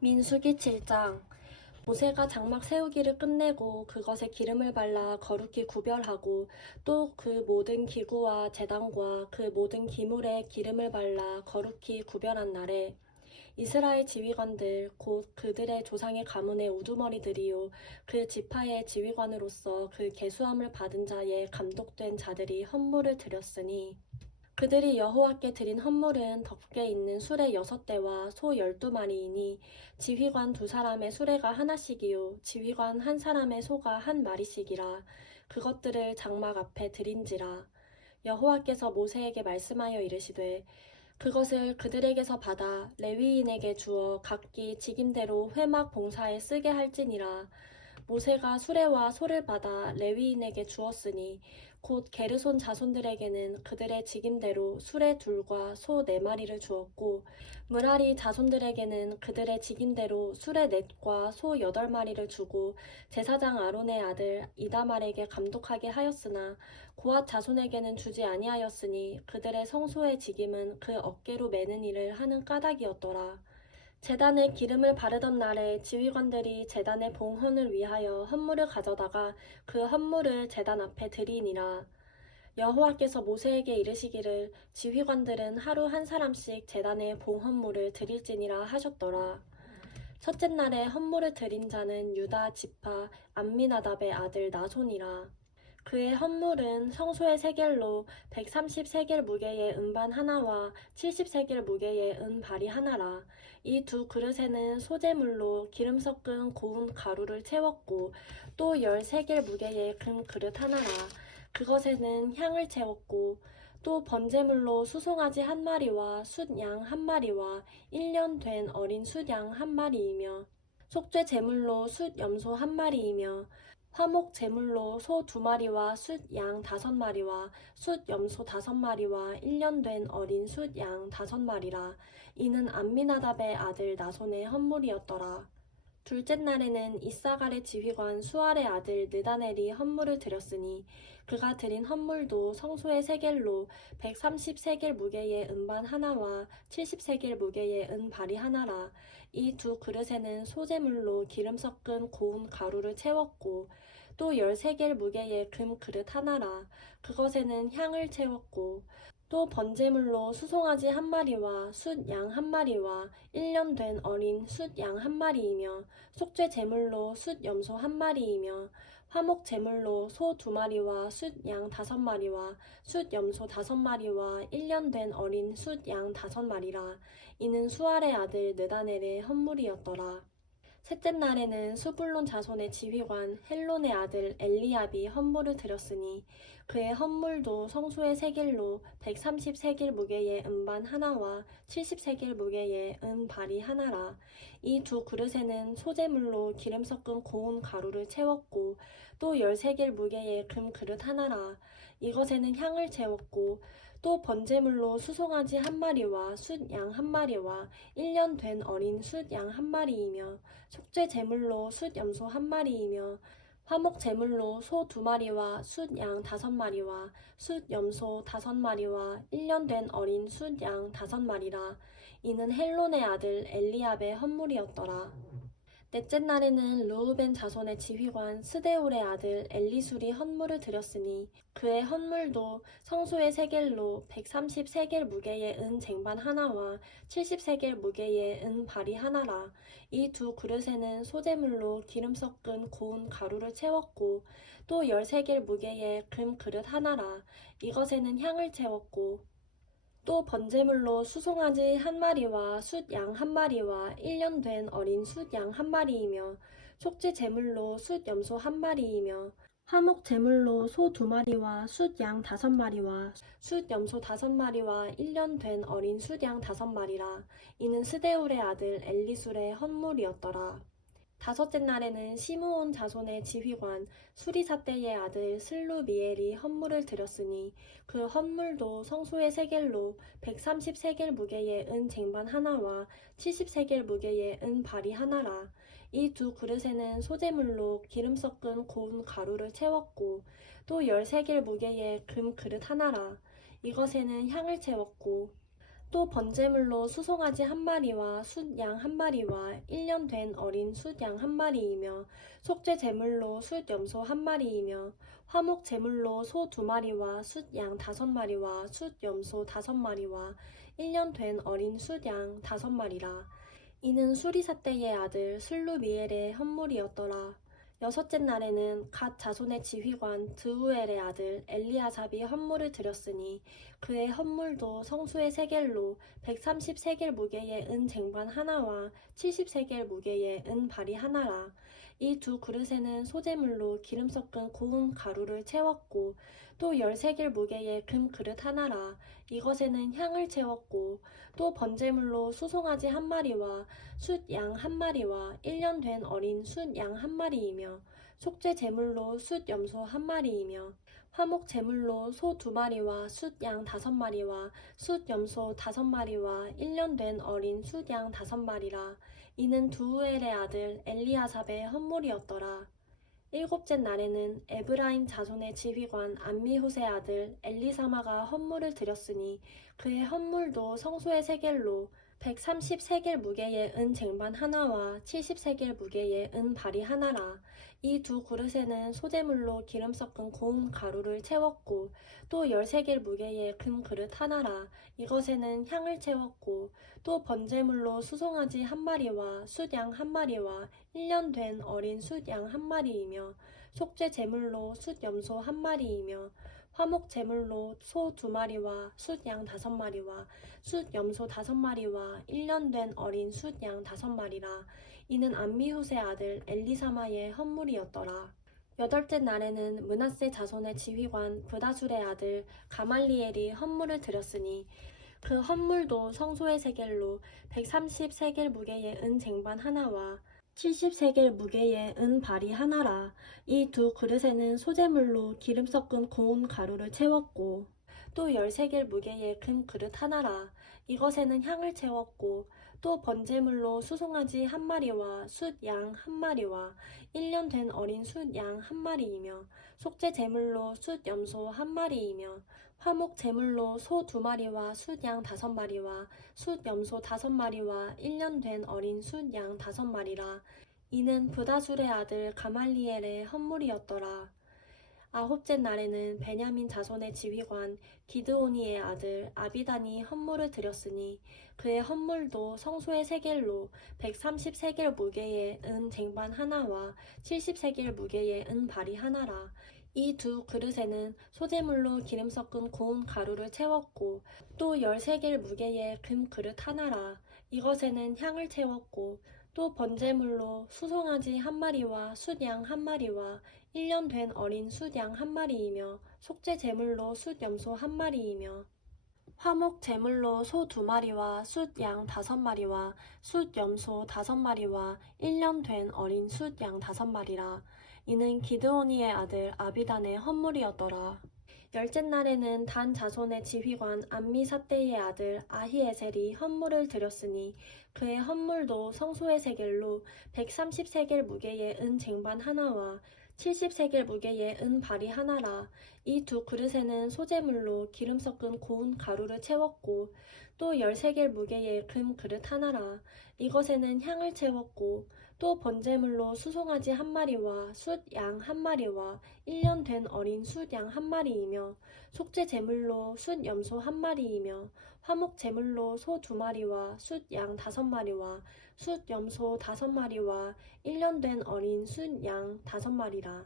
민수기 7장. 모세가 장막 세우기를 끝내고 그것에 기름을 발라 거룩히 구별하고 또 그 모든 기구와 제단과 그 모든 기물에 기름을 발라 거룩히 구별한 날에 이스라엘 지휘관들 곧 그들의 조상의 가문의 우두머리들이요 그 지파의 지휘관으로서 그 계수함을 받은 자의 감독된 자들이 헌물을 드렸으니 그들이 여호와께 드린 헌물은 덕에 있는 수레 6대와 소 12마리이니 지휘관 2사람의 수레가 하나씩이요 지휘관 1사람의 소가 1마리씩이라. 그것들을 장막 앞에 드린지라. 여호와께서 모세에게 말씀하여 이르시되 그것을 그들에게서 받아 레위인에게 주어 각기 직임대로 회막 봉사에 쓰게 할지니라. 모세가 수레와 소를 받아 레위인에게 주었으니 곧 게르손 자손들에게는 그들의 직임대로 수레 2과 소 4마리를 주었고 므라리 자손들에게는 그들의 직임대로 수레 4과 소 8마리를 주고 제사장 아론의 아들 이다말에게 감독하게 하였으나 고앗 자손에게는 주지 아니하였으니 그들의 성소의 직임은 그 어깨로 매는 일을 하는 까닭이었더라. 제단에 기름을 바르던 날에 지휘관들이 제단의 봉헌을 위하여 헌물을 가져다가 그 헌물을 제단 앞에 드리니라. 여호와께서 모세에게 이르시기를 지휘관들은 하루 1사람씩 제단에 봉헌물을 드릴지니라 하셨더라. 첫째 날에 헌물을 드린 자는 유다 지파 암미나답의 아들 나손이라. 그의 헌물은 성소의 세겔로 130세겔 무게의 은반 하나와 70세겔 무게의 은발이 하나라. 이 2그릇에는 소재물로 기름 섞은 고운 가루를 채웠고 또 10세겔 무게의 금 그릇 하나라. 그것에는 향을 채웠고 또 번제물로 수송아지 1마리와 숫양 1마리와 1년 된 어린 숫양 1마리이며 속죄 제물로 숫염소 1마리이며 화목 제물로 소 2마리와 숫양 5마리와 숫염소 5마리와 1년 된 어린 숫양 5마리라. 이는 암미나답의 아들 나손의 헌물이었더라. 둘째 날에는 이사갈의 지휘관 수알의 아들 느다넬이 헌물을 드렸으니 그가 드린 헌물도 성소의 세겔로 130세겔 무게의 은반 하나와 70세겔 무게의 은발이 하나라. 이 2그릇에는 소재물로 기름 섞은 고운 가루를 채웠고 또 10세겔 무게의 금 그릇 하나라. 그것에는 향을 채웠고 또 번제물로 수송아지 1마리와 숫양 1마리와 1년 된 어린 숫양 1마리이며 속죄 제물로 숫염소 1마리이며 화목 제물로 소 2마리와 숫양 5마리와 숫염소 5마리와 1년 된 어린 숫양 5마리라. 이는 수알의 아들 느다넬의 헌물이었더라. 셋째 날에는 수불론 자손의 지휘관 헬론의 아들 엘리압이 헌물을 드렸으니 그의 헌물도 성소의 세겔로 130세겔 무게의 은반 하나와 70세겔 무게의 은발이 하나라. 이 2그릇에는 소재물로 기름 섞은 고운 가루를 채웠고 또 10세겔 무게의 금 그릇 하나라. 이것에는 향을 채웠고 또 번제물로 수송아지 1마리와 숫양 1마리와 1년 된 어린 숫양 1마리이며 속죄 제물로 숫염소 1마리이며 화목 제물로 소 2마리와 숫양 5마리와 숫염소 5마리와 1년 된 어린 숫양 5마리라. 이는 헬론의 아들 엘리압의 헌물이었더라. 넷째 날에는 르우벤 자손의 지휘관 스데울의 아들 엘리술이 헌물을 드렸으니 그의 헌물도 성소의 세겔로 130세겔 무게의 은 쟁반 하나와 70세겔 무게의 은 발이 하나라. 이 2그릇에는 소재물로 기름 섞은 고운 가루를 채웠고 또 10세겔 무게의 금 그릇 하나라. 이것에는 향을 채웠고 또 번제물로 수송아지 1마리와 숫양 1마리와 1년 된 어린 숫양 1마리이며 속죄 제물로 숫염소 1마리이며 화목 제물로 소 2마리와 숫양 5마리와 숫염소 5마리와 1년 된 어린 숫양 5마리라. 이는 스데울의 아들 엘리술의 헌물이었더라. 다섯째 날에는 시므온 자손의 지휘관 수리사떼의 아들 슬루미엘이 헌물을 드렸으니 그 헌물도 성소의 세겔로 130세겔 무게의 은 쟁반 하나와 70세겔 무게의 은 발이 하나라. 이 2그릇에는 소재물로 기름 섞은 고운 가루를 채웠고 또 10세겔 무게의 금 그릇 하나라. 이것에는 향을 채웠고 또 번제물로 수송아지 한 마리와 숫양 한 마리와 1년 된 어린 숫양 한 마리이며 속죄 제물로 숫염소 한 마리이며 화목 제물로 소 두 마리와 숫양 5마리와 숫염소 5마리와 1년 된 어린 숫양 5마리라. 이는 수리사 때의 아들 슬루미엘의 헌물이었더라. 여섯째 날에는 갓 자손의 지휘관 드우엘의 아들 엘리아삽이 헌물을 드렸으니 그의 헌물도 성수의 세겔로 130세겔 무게의 은 쟁반 하나와 70세겔 무게의 은 발이 하나라. 이 두 그릇에는 소재물로 기름 섞은 고운 가루를 채웠고 또 10세겔 무게의 금 그릇 하나라. 이것에는 향을 채웠고 또 번제물로 수송아지 한 마리와 숫양 한 마리와 1년 된 어린 숫양 한 마리이며 속죄 제물로 숫염소 한 마리이며 화목 제물로 소 두 마리와 숫양 5마리와 숫염소 5마리와 1년 된 어린 숫양 5마리라. 이는 두우엘의 아들 엘리아삽의 헌물이었더라. 일곱째 날에는 에브라임 자손의 지휘관 암미후세 아들 엘리사마가 헌물을 드렸으니 그의 헌물도 성소의 세겔로 130세겔 무게의 은 쟁반 하나와 70세겔 무게의 은 발이 하나라. 이 두 그릇에는 소재물로 기름 섞은 고운 가루를 채웠고 또 10세겔 무게의 금 그릇 하나라. 이것에는 향을 채웠고 또 번제물로 수송아지 한 마리와 숫양 한 마리와 1년 된 어린 숫양 한 마리이며 속죄 제물로 숫염소 한 마리이며 화목 제물로 소 두 마리와 숫양 5마리와 숫염소 5마리와 1년 된 어린 숫양 5마리라. 이는 암미후세 아들 엘리사마의 헌물이었더라. 여덟째 날에는 므낫세 자손의 지휘관 브다술의 아들 가말리엘이 헌물을 드렸으니 그 헌물도 성소의 세겔로 130세겔 무게의 은 쟁반 하나와 70세겔 무게의 은 발이 하나라. 이 두 그릇에는 소재물로 기름 섞은 고운 가루를 채웠고 또 10세겔 무게의 금 그릇 하나라. 이것에는 향을 채웠고 또 번제물로 수송아지 한 마리와 숫양 한 마리와 1년 된 어린 숫양 한 마리이며 속죄 제물로 숫염소 한 마리이며 화목 제물로 소 두 마리와 숫양 5마리와 숫염소 5마리와 1년 된 어린 숫양 5마리라. 이는 브다술의 아들 가말리엘의 헌물이었더라. 아홉째 날에는 베냐민 자손의 지휘관 기드오니의 아들 아비단이 헌물을 드렸으니 그의 헌물도 성소의 세겔로 130세겔 무게의 은 쟁반 하나와 70세겔 무게의 은 발이 하나라. 이 두 그릇에는 소재물로 기름 섞은 고운 가루를 채웠고 또 10세겔 무게의 금 그릇 하나라. 이것에는 향을 채웠고 또 번제물로 수송아지 한 마리와 숫양 한 마리와 1년 된 어린 숫양 한 마리이며 속죄 제물로 숫염소 한 마리이며 화목 제물로 소 두 마리와 숫양 5마리와 숫염소 5마리와 1년 된 어린 숫양 5마리라. 이는 기드오니의 아들 아비단의 헌물이었더라. 열째 날에는 단 자손의 지휘관 암미사떼의 아들 아히에셀이 헌물을 드렸으니 그의 헌물도 성소의 세겔로 130세겔 무게의 은 쟁반 하나와 70세겔 무게의 은 발이 하나라. 이 두 그릇에는 소재물로 기름 섞은 고운 가루를 채웠고 또 10세겔 무게의 금 그릇 하나라. 이것에는 향을 채웠고 또 번제물로 수송아지 한 마리와 숫양 한 마리와 1년 된 어린 숫양 한 마리이며 속죄 제물로 숫염소 한 마리이며 화목 제물로 소 두 마리와 숫양 5마리와 숫염소 5마리와 1년 된 어린 숫양 5마리라.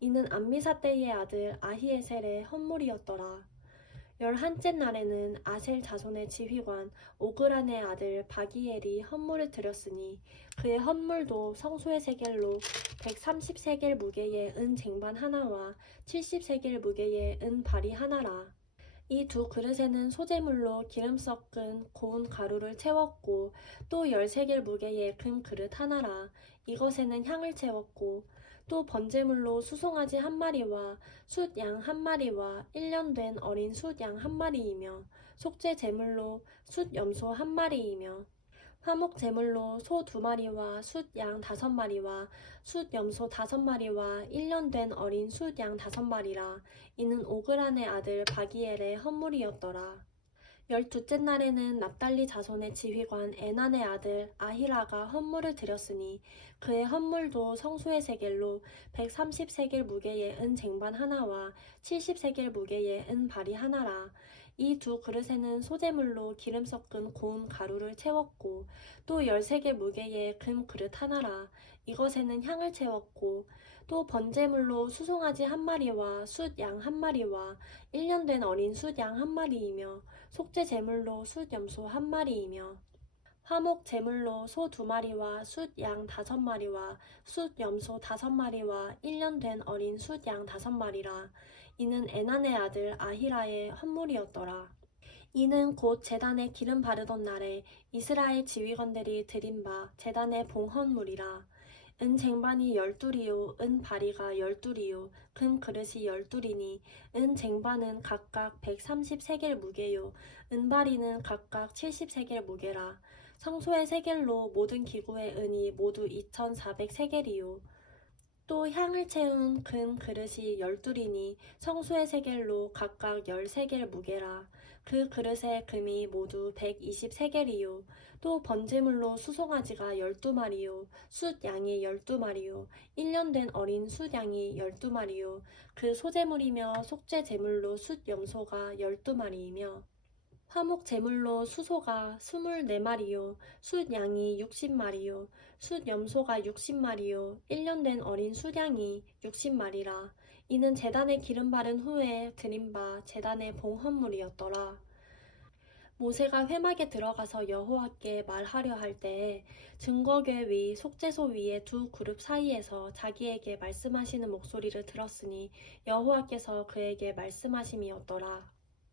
이는 암미사떼의 아들 아히에셀의 헌물이었더라. 11째 날에는 아셀 자손의 지휘관 오그란의 아들 바기엘이 헌물을 드렸으니 그의 헌물도 성소의 세겔로 130세겔 무게의 은 쟁반 하나와 70세겔 무게의 은 발이 하나라. 이 두 그릇에는 소재물로 기름 섞은 고운 가루를 채웠고 또 10세겔 무게의 금 그릇 하나라. 이것에는 향을 채웠고 또 번제물로 수송아지 한 마리와 숫양 한 마리와 1년 된 어린 숫양 한 마리이며 속죄 제물로 숫염소 한 마리이며 화목 제물로 소 두 마리와 숫양 5마리와 숫염소 5마리와 1년 된 어린 숫양 5마리라. 이는 오그란의 아들 바기엘의 헌물이었더라. 12째 날에는 납달리 자손의 지휘관 에난의 아들 아히라가 헌물을 드렸으니 그의 헌물도 성소의 세겔로 130세겔 무게의 은 쟁반 하나와 70세겔 무게의 은 발이 하나라. 이 두 그릇에는 소재물로 기름 섞은 고운 가루를 채웠고 또 13개 무게의 금 그릇 하나라. 이것에는 향을 채웠고 또 번제물로 수송아지 한 마리와 숫 양 한 마리와 1년 된 어린 숫 양 한 마리이며 속죄 제물로 숫 염소 한 마리이며 화목 제물로 소 2마리와 숫 양 5마리와 숫 염소 5마리와 1년 된 어린 숫 양 5마리라. 이는 에난의 아들 아히라의 헌물이었더라. 이는 곧 제단에 기름 바르던 날에 이스라엘 지휘관들이 드린 바 제단의 봉헌물이라. 은 쟁반이 12이요 은 바리가 12이요 금 그릇이 12이니 은 쟁반은 각각 130세겔 무게요 은 바리는 각각 70세겔 무게라. 성소의 세겔로 모든 기구의 은이 모두 2400세겔이요 또 향을 채운 금 그릇이 12이니 성소의 세겔로 각각 10세겔 무게라. 그 그릇의 금이 모두 120세겔이요 또 번제물로 수송아지가 12마리요 숫 양이 12마리요 1년 된 어린 숫 양이 12마리요 그 소제물이며 속죄 제물로 숫 염소가 12마리이며 화목 제물로 수소가 24마리요 숫 양이 60마리요 숫 염소가 60마리요 1년 된 어린 숫 양이 60마리라. 이는 제단에 기름 바른 후에 드린 바 제단의 봉헌물이었더라. 모세가 회막에 들어가서 여호와께 말하려 할 때에 증거궤 위 속죄소 위의 두 그룹 사이에서 자기에게 말씀하시는 목소리를 들었으니 여호와께서 그에게 말씀하심이었더라.